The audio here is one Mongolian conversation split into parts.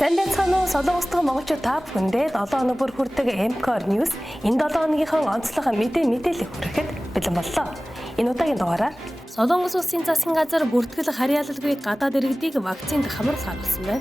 Сайн байцгаана уу Солонгостойгоо монголчууд та бүхэндээ 7 хоног бүр хүрдэг MCOR News энэ 7 хоногийнхоо онцлог мэдээлэл хүрэхэд бэлэн боллоо. Энэ удаагийн дугаараар Солонгос улсын засгийн газар бүртгэл харьяалалгүй гадаад иргэдийг вакцинд хамруулах гаргасан байна.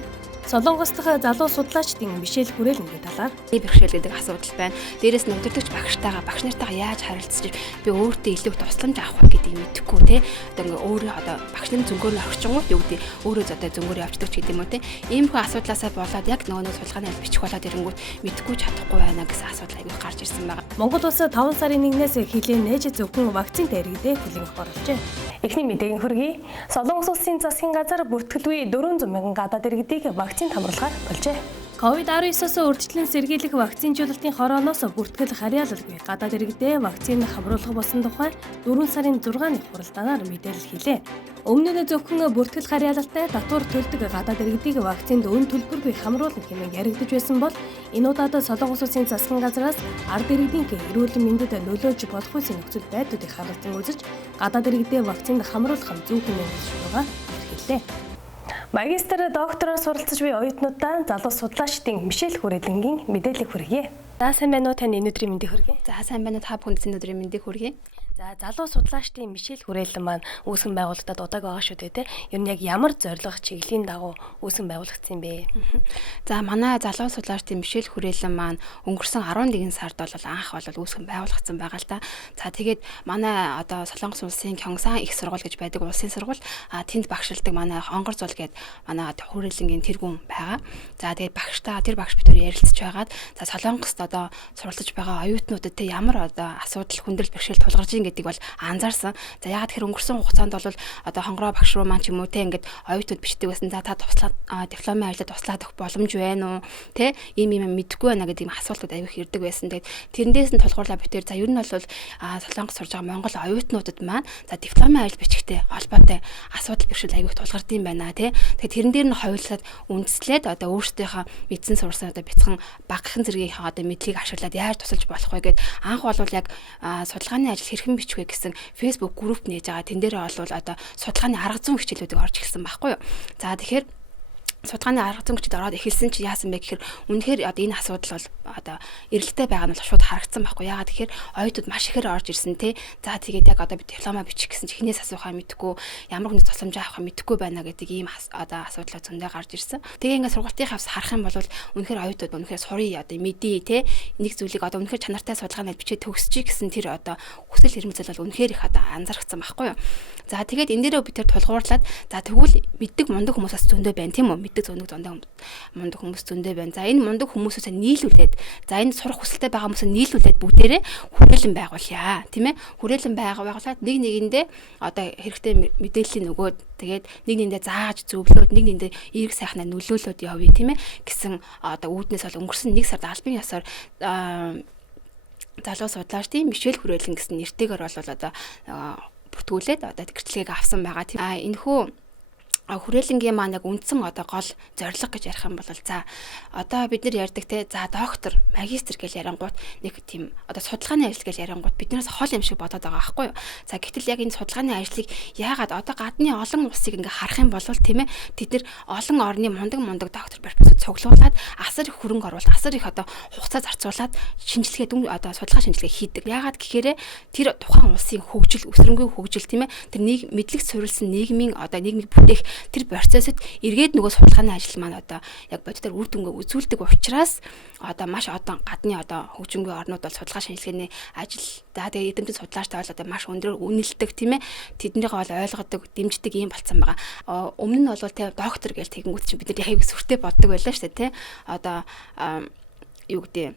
Солонгос дахь залуу судлаачдын Мишель Хүрээлэнгийн талаар бэрхшээл гэдэг асуудал байна. Дээрээс нь удирдагч багш нартайгаа яаж харилцаж би өөртөө илүү тусламж авах вэ гэдгийг мэдэхгүй те. Одоо өөрөө багш нарын зөнгөөр нь орчингууд юу гэдэг өөрөө зөнгөөр явждаг ч гэдэг юм уу те. Иймэрхүү асуудлаасаа болоод яг нөгөө судалгааны бичих болоод ирэнгүүт мэдэхгүй чадахгүй байна гэсэн асуудал аягүй гарч ирсэн байна. Монгол улс 5 сарын 1-ээс хилийн нээж зөвхөн вакцинтай иргэдэд хүлээн авах оруулжээ. Эхний мэдээгийн хүргэе. Солонгос улсын засгийн газар бүртгэлгүй 400 мянган гадаад иргэдийг вакцинд хамруулахаар болжээ. COVID-19-с урьдчилан сэргийлэх вакцинжуулалтын хорооноос бүртгэл харьяалалгүй гадаад иргэдэд вакцин хамруулах болсон тухай 4 сарын 6-ны хуралдаанаар мэдээлэл хийлээ. Өмнө нь зөвхөн бүртгэл харьяалалтай татвар төлдөг гадаад иргэдийг вакцинд өн төлбөргүй хамруулах хэмээн яригдж байсан бол энэ удаад Солонгос улсын засгийн газраас ард иргэдийн эрүүл мэндэд нөлөөлж болох үсэн нөхцөл байдлуудыг харгалзан үзэж гадаад иргэдэд вакцинд хамруулах нь зөв хэмээн хэлсэн илэрхийллээ. Магистр доктороор суралцж буй оюутнуудаа залуу судлаачдын Мишель Хүрээлэнгийн мэдээллийг хүргье. За сайн байна уу таны өнөөдрийн мэндийг хүргье. За сайн байна уу та бүхэнд өнөөдрийн мэндийг хүргье. За залуу судлаачдын Мишель Хүрээлэн маань үүсгэн байгуулагдаад удааг байгаа шүү дээ, тэ. Ер нь яг ямар зорилго чиглэлийн дагуу үүсгэн байгуулагдсан юм бэ? За манай залуу судлаачдын Мишель Хүрээлэн маань өнгөрсөн 11 сард бол анх үүсгэн байгуулагдсан байгаа л да. За тэгээд манай Солонгос улсын Кёнгсан их сургууль гэж байдаг улсын сургууль тэнд багшилдаг манай Хонгор зул гээд манай Хүрээлэнгийн тэргүүн байгаа. За тэгээд тэр багш бид ярилцж байгаад за Солонгост суралцж байгаа оюутнуудад тэ ямар асуудал хүндрэл бэрхшээл тулгарч гэдгийг бол анзаарсан. За ягаад тэгэхээр өнгөрсөн хугацаанд бол хонгороо багш руу маань ч юм уу те ингээд оюутнууд бичдэг байсан. За та туслаад дипломын ажлаа туслаад өгөх боломж байна уу? Тэ ийм мэдэхгүй байна гэдэг асуултууд аягүй их ирдэг байсан. Тэгээд тэрнээс нь тулгуурлаа битэр за ер нь бол Солонгос сурж байгаа Монгол оюутнуудад маань за дипломын ажил бичихтэй холбоотой асуудал бэрхшээл аягүй их тулгардсан байна те. Тэгээд тэрэн дээр нь хойлолцоод үндэслээд өөрсдийнхөө мэдсэн сурсан бяцхан багахан зэргийнхээ мэдлэгийг ашиглаад яаж тусалж болох вэ гэд анх бол яг судалгааны ажил хэрхэн бичих вэ гэсэн Facebook групп нээж байгаа. Тэн дээр бол судалгааны арга зүйн хичээлүүдийг орж эхэлсэн байхгүй юу. За тэгэхээр судалгааны арга зүйн хичээлд ороод эхэлсэн чи яасан бэ гэхээр үнэхээр энэ асуудал бол эрэлттэй байгаа нь бол шууд харагдсан байхгүй. Яагаад тэгэхээр оюутнууд маш ихээр орж ирсэн те. За тэгээд яг би диплома бичих гэсэн чи хинээс асуухаа мэдэхгүй, ямар хүнээс тусламж авахаа мэдэхгүй байна гэдэг ийм асуудлаа зөндөө гарч ирсэн. Тэгээ ингээд сургалтын хавс харах юм бол үнэхээр оюутнууд үнэхээр сурыг мэдээ те. Нэг зүйлийг үнэхээр чанартай судалгааны бичиж төгсчих гэсэн тэр хүсэл эрмэлзэл бол үнэхээр их анзаарчихсан байхгүй юу. За тэгээд энэ дээрээ бид тэр тулгуурлаад за тэгвэл мэддэг мундаг хүмүүсээс зөндөө байна тийм үү? Мэддэг мундаг хүмүүс зөндөө байна. За энэ мундаг хүмүүсээс нийлүүлээд за энэ сурах хүсэлтэй байгаа хүмүүсээ нийлүүлээд бүгдээрээ хүрээлэн байгуулъя тийм ээ. Хүрээлэн байгуулаад нэг нэгэндээ хэрэгтэй мэдээллийн өгөөд тэгээд нэг нэгэндээ зааж зөвлөөд нэг нэгэндээ эерэг сайхнаа нөлөөлөд явъя тийм ээ гэсэн үүднээс бол өнгөрсөн 1 сард албан ёсоор залуу судлаачдын Мишель Хүрээлэн гэсэн нэртэйгээр бол бүртгүүлээд тэгтлэгийг авсан байгаа тийм. Энэхүү Хүрээлэнгийн маань яг үндсэн гол зорилго гэж ярих юм бол за бид нар ярьдаг те за доктор, магистр гэж ярингууд нэг тийм судалгааны ажил гэж ярингууд биднээс хол юм шиг бодоод байгаа байхгүй юу. За гэтэл яг энэ судалгааны ажлыг яагаад гадны олон улсыг ингээ харах юм бол тийм ээ тэд нар олон орны мундаг доктор профессор цуглуулад асар их хөрөнгө оруулаад асар их хугацаа зарцуулаад шинжилгээ судалгаа шинжилгээ хийдэг. Яагаад гэхээр тэр тухайн улсын хөгжил, өсрөнгийн хөгжил тийм ээ тэр мэдлэг суурилсан нийгмийн нийгмийг бүтээх тэр процессыг эргээд нөгөө судалгааны ажил маань яг бодитоор үр дүнгээ үзүүлдэг учраас маш гадны хөгжингүй орнууд бол судалгаа шинжилгээний ажил тэгээ эдэмтэн судлаачтай бол маш өндөр үнэлдэг тийм ээ тэднийг бол ойлгодог дэмждэг юм болцсон байгаа. Өмнө нь бол тэ доктор гэж тэгэнгүүт чинь бид нар яг сүртэй боддог байлаа шүү дээ тэ юу гэдэг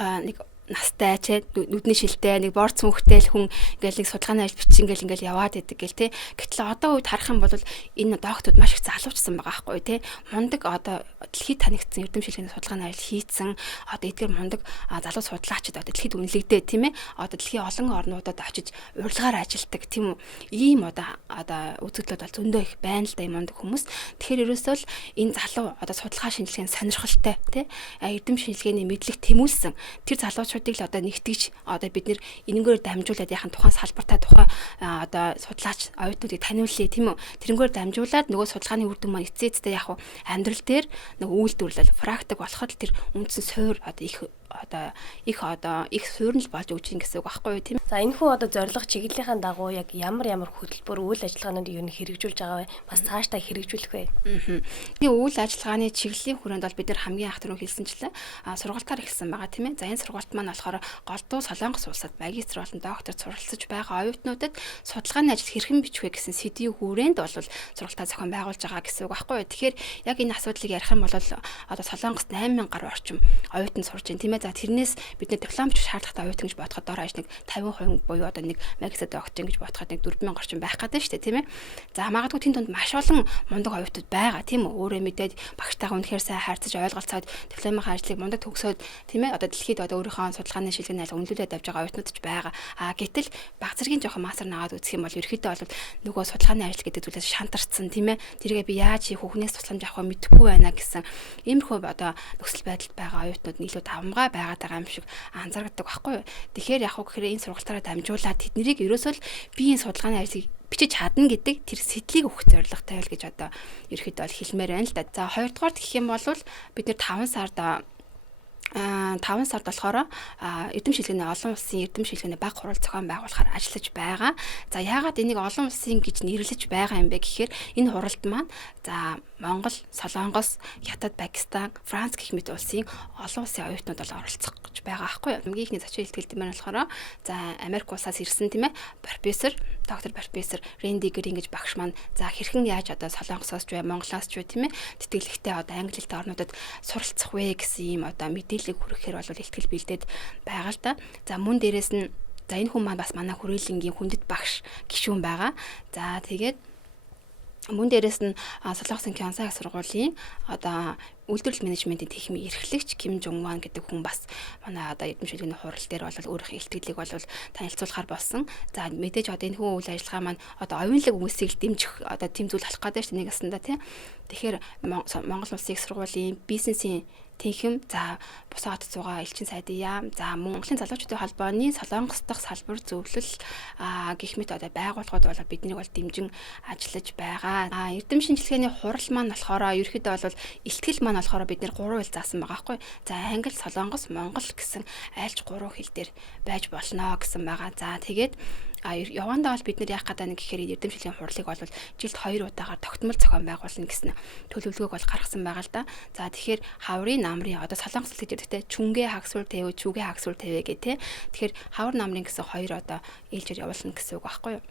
нэг настай ч нүдний шилтэй нэг борц мөхтэй л хүн ингээл нэг судалгааны ажил бичин ингээл яваад идэг гэл те. Гэтэл одоо үед харах юм бол энэ доктод маш их залуучсан байгаа байхгүй те. Мундаг дэлхийд танигдсан эрдэм шилжээний судалгааны ажил хийцэн эдгээр мундаг залуу судлаачид дэлхийд үнэлэгдээ тийм ээ. Дэлхийн олон орнуудад очиж урилгаар ажилдаг тийм үү. Ийм үзэгдлүүд бол зөндөө их байна л да юм мундаг хүмүүс. Тэгэхээр ерөөсөө л энэ залуу судалгаа шинжилгээний сонирхолтой те. Эрдэм шилжгээний мэдлэг тэмүүлсэн тэр залуучууд монголчуудыг л одоо нэгтгэж одоо бид нэр энэгээр дамжуулаад яхан тухайн салбартаа тухайн одоо судлаач оюутнуудыг таниулъя тийм үү. Тэрнгээр дамжуулаад нөгөө судалгааны үр дүн маань эцээдтэй яг амьдрал дээр нөгөө үйлдвэрлэл практик болоход тэр үндсэн суур одоо их суурнал болж өгч ин гэсэн үг байхгүй юу тийм. За энэ хүү одоо зорилго чиглэлийнхаа дагуу яг ямар хөтөлбөр үйл ажиллагаанууд юу н хэрэгжүүлж байгаа вэ? Бас цаашдаа хэрэгжүүлэх вэ? Тэгээ үйл ажиллагааны чиглэлийн хүрээнд бол бид нар хамгийн анх түрүү хэлсэнчлээ сургалтаар эхэлсэн байгаа тийм ээ. За энэ сургалт маань болохоор голдуу Солонгос улсад магистр болон докторт суралцж байгаа оюутнуудад судалгааны ажил хэрхэн бичих вэ гэсэн сэдвийн хүрээнд бол сургалтаа зохион байгуулж байгаа гэсэн үг байхгүй юу. Тэгэхээр яг энэ асуудлыг ярих юм бол одоо Солонгост 8000 гаруй орчим оюутан сурж байна тийм ээ. За тэрнээс бид нэ дипломч шаардлагатай оюутан гэж бодоход дор хаяж нэг 50% буюу одоо нэг магистр доктор гэж бодоход нэг 4000 орчим байх гэдэг шүү дээ тийм ээ. За магадгүй тэнд донд маш олон мундаг оюутнууд байгаа тийм үү. Өөрөө мэдээд багштайгаа үнэхээр сайн харьцаж ойлголцоод дипломын ажлыг мундаг төгсөөд тийм ээ. Одоо дэлхийд одоо өөрийнхөө судалгааны шилжээний алга үнэлүүлээд авч байгаа оюутнууд ч байгаа. Гэтэл баг зэргийн жоохон мастер наагаад үзэх юм бол ерөөхдөө бол нөгөө судалгааны ажил гэдэг зүйлээс шантарцсан тийм ээ. Тэргээ би яаж хийх хүүхнээс тусламж авах вэ мэдэхгүй байна гэсэн иймэрхүү одоо нөхцөл байдалд байгаа оюутнууд илүү давмгай байгаад байгаа юм шиг анзаардаг байхгүй юу. Тэгэхээр яг гэхээр энэ сургалтаараа дамжуулаад тэднийг ерөөсөө л би энэ судалгааны ажлыг бичиж чадна гэдэг тэр сэтлийг өгөх зорилготой байл гэж одоо ерөөхдөө бол хэлмээр байна л да. За хоёрдугаарт гэх юм бол бид нэр 5 сард болохоор эрдэм шилжээний олон улсын эрдэм шилжээний баг хурал зохион байгуулахаар ажиллаж байгаа. За яагаад энийг олон улсын гэж нэрлэж байгаа юм бэ гэхээр энэ хуралд маань за Монгол, Солонгос, Хятад, Пакистан, Франц гэх мэт улсын олон улсын оюутнууд бол оролцох гэж байгаа аахгүй юу. Хамгийн ихний зочин илтгэл тийм болохоор за Америк улсаас ирсэн тийм ээ доктор профессор Рэнди Грин гэж багш маань за хэрхэн яаж одоо Солонгосоос ч бай Монголоос ч бай тийм ээ тэтгэлэгтэй одоо англи хэлтэй орнуудад суралцах вэ гэсэн юм одоо мэдээлэл хүрэхээр бол илтгэл бэлдээд байгаа л да. За мөн дээрэс нь за энэ хүн маань бас манай хүрээлэнгийн хүндэт багш гишүүн байгаа. За тэгээд мөн дээрэс нь Солонгосын Кёнсан их сургуулийн одоо үйлдвэрлэл менежментийн техникийн эрхлэгч Ким Жунгван гэдэг хүн бас манай одоо эрдэм шилжээний хурал дээр бол өөрийнхөө илтгэлийг бол танилцуулахаар болсон. За мэдээж одоо энэ хүн үйл ажиллагаа маань одоо оюунлаг хүмүүсийг дэмжих одоо тийм зүйл болох гэдэг чинь нэг асандаа тийм. Тэгэхээр Монгол Улсын их сургуулийн бизнесийн тэнхэм за бусаа хот зугаа элчин сайдын яам за Монголын залуучуудын холбооны Солонгос дахь салбар зөвлөл гэх мэт одоо байгууллагууд бол биднийг бол дэмжин ажиллаж байгаа. Эрдэм шинжилгээний хурал маань болохоор ерөөхдөө бол илтгэл маань болохоор бид нэр 3 хэл заасан байгаа байхгүй. За англи, Солонгос, Монгол гэсэн айлч 3 хэл дээр байж болно гэсэн байгаа. За тэгээд явандаа бол бид нэр яах гэдэг нэг гэхээр эрдэм шилжээний хурлыг бол жилд 2 удаагаар тогтмол зохион байгуулна гэсэн төлөвлөгөөг бол гаргасан байгаа л да. За тэгэхээр хаврын намрын одоо Солонгос хэлтэй гэхдээ чүнгээ хагсуул тавь, чүгээ хагсуул тавь гэх тээ. Тэгэхээр хавар намрын гэсэн 2 одоо ээлжээр явуулна гэсэн үг байхгүй юу.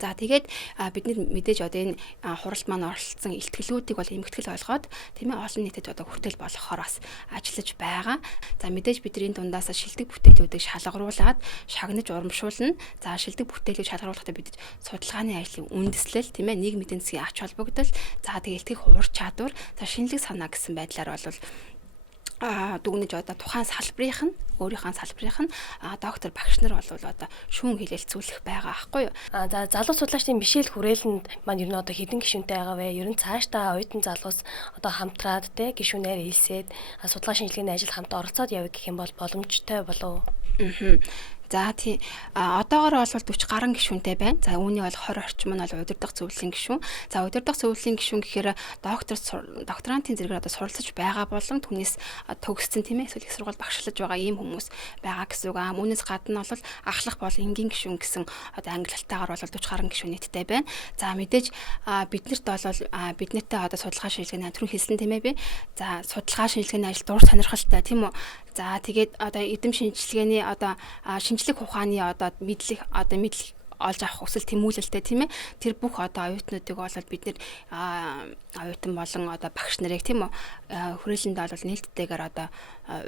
За тэгээд бид мэдээж одоо энэ хуралд маань оролцсон илтгэлүүдийг бол эмгэгтгэл ойлгоод тийм ээ олон нийтэд одоо хүртэл болгохоор бас ажиллаж байгаа. За мэдээж бид энэ дундаас шилдэг бүтээлүүдийг шалгаруулад шагнаж урамшуулна. За шилдэг бүтээлийг шалгаруулахдаа бид судалгааны ажлын үндэслэл тийм ээ нийгмийн эдийн засгийн ач холбогдол за тэгээд илтгэх ур чадвар за шинэлэг санаа гэсэн байдлаар бол дүгнэж одоо тухайн салбарын өөрийнхөө салбарын доктор багш нар бол одоо шүүн хэлэлцүүлэх байгаа аахгүй юу. За залуу судлаачдын бишэл хүрээлэнд маань ер нь одоо хэдэн гишүүнтэй байгаа вэ? Ер нь цаашдаа оюутан залуус одоо хамтраад те гишүүнээр хэлсээд судлаа шинжилгээний ажил хамт оролцоод явъя гэх юм бол боломжтой болов уу? За тий одоогоор бол 40 гаруй гишүүнтэй байна. За үүний бол 20 орчим нь бол удирдах зөвлөлийн гишүүн. За удирдах зөвлөлийн гишүүн гэхээр докторантын зэрэгээр одоо суралцж байгаа болон түүнээс төгссөн тийм ээ эсвэл их сургууль багшлаж байгаа ийм хүмүүс байгаа гэсэн үг. Үүнээс гадна бол ахлах бол энгийн гишүүн гэсэн одоо англи хэлтайгаар бол 40 гаруй гишүүн нийттэй байна. За мэдээж биднэрт бол биднэртээ одоо судалгаа шинжилгээний түрүү хэлсэн тийм ээ би. За судалгаа шинжилгээний ажил дур сонирхолтой тийм үү. За тэгээд одоо эдэм шинжилгээний одоо шинжлэх ухааны одоо мэдлэг олж авах хүсэл тэмүүлэлтэй тийм ээ тэр бүх одоо оюутнуудыг бол бид нэр оюутан болон одоо багш нарыг тийм үү хүрээлэндээ бол нээлттэйгээр одоо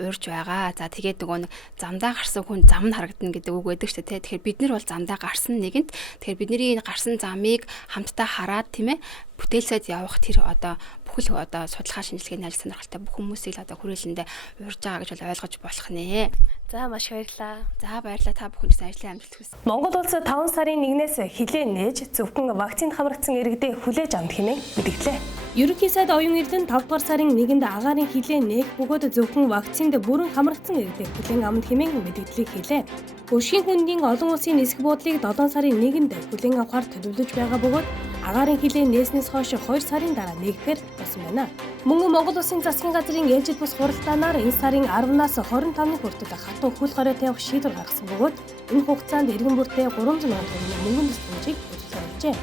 уурж байгаа. За тэгээд нөгөө нэг замдаа гарсан хүн зам нь харагдана гэдэг үг байдаг шүү дээ. Тэгэхээр бид нар бол замдаа гарсан нэгэнт тэгэхээр бидний гарсан замыг хамтдаа хараад тийм ээ бүтээлсэд явах тэр одоо бүхэл одоо судалгаа шинжилгээний ажил сонирхолтой бүх хүмүүсийг одоо хүрээлэндээ уурж байгаа гэж бол ойлгож болох нэ. За маш баярлалаа. За баярлалаа та бүхэнд ажлын амжилт хүсье. Монгол улс 5 сарын 1-ээс хилээ нээж зөвхөн вакцинд хамрагдсан иргэдээ хүлээж авах хэмээн мэдгдлээ. Ерөнхий сайд оюун эрдэнэ 5 дугаар сарын 1-нд агаарын хилээ нээх бөгөөд зөвхөн вакцинд бүрэн хамрагдсан иргэдэд хүлээн авах хэмээн мэдээллийг хэлээ. Өшгийн хүндийн олон улсын нисэх буудлыг 7 сарын 1-нд хүлээн авахар төлөвлөж байгаа бөгөөд агаарын хилээ нээснээс хойш 2 сарын дараа нэгэхээр болсон байна. Мөн Монгол Улсын засгийн газрын ээлжид бус хуралдаанаар энэ сарын 10-наас 25-ны хүртэл хатуу хөл хорой тавих шийдвэр гаргасан бөгөөд энэ хугацаанд иргэн бүртээ 300 сая төгрөгийн мөнгөн тусламжийг хөтөлсөн байжээ.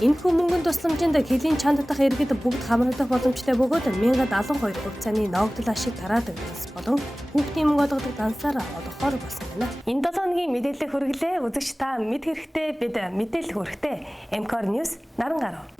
Энэхүү мөнгөн тусламжинд хилийн чанд дахь иргэд бүгд хамрагдах боломжтой бөгөөд 1072 хугацааны ногдол ашиг тараадаг данс болон хүүхдийн мөнгө олгодог дансаар олгохоор болсон байна. Энэ 7 хоногийн мэдээлэл хүргэлээ. Үзэгч та мэд хэрэгтэй бид мэдээлэл хүргэхдээ. Мкор News Наран гарав.